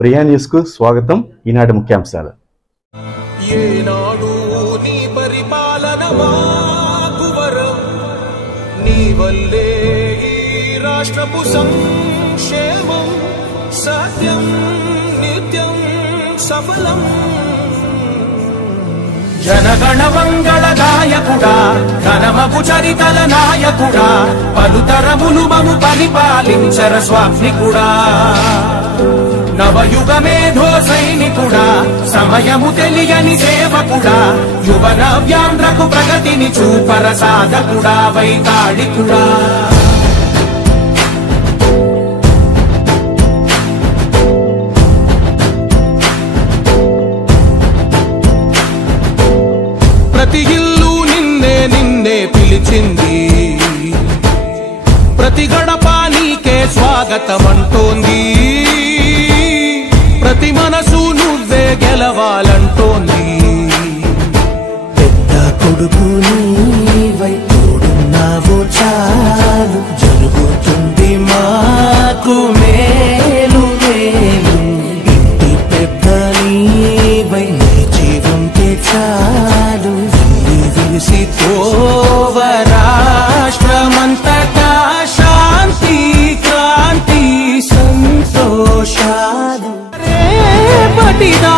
Priya news కు స్వాగతం. ఈనాటి ముఖ్యాంశాలు. ఏనాడు నీ పరిపాలన మాకు వరం, నీ వల్లే ఈ రాష్ట్రపు సంక్షేమం సత్యం నిత్యం సఫలం. జనగణ మంగళ గాయకుడా, ఘనమగు చరితల నాయకుడా, పలుతరములు మము పరిపాలించర స్వామికుడా. నవయుగ మేధో సైనికుడా, సమయము తెలియని సేవకుడా, యువ నవ్యాంధ్రకు ప్రగతిని చూపర సాధకుడా, వైతాళికుడా. ప్రతి ఇల్లు నిన్నే నిన్నే పిలిచింది, ప్రతి గడప నీకే స్వాగతమంటోంది, ప్రతి మనసు నువ్వే గెలవాలంటోంది. పెద్ద కొడుకు నీవై తోడున్నావు చాలు, జరుగుతుంది మాకు మేలు మేలు. ఇంటి పెద్ద నీవై నీ జీవంకే చాలు, విలిసి తోవ రాష్ట్రమంతటా శాంతి క్రాంతి సంతోషాలు. రేపటిదా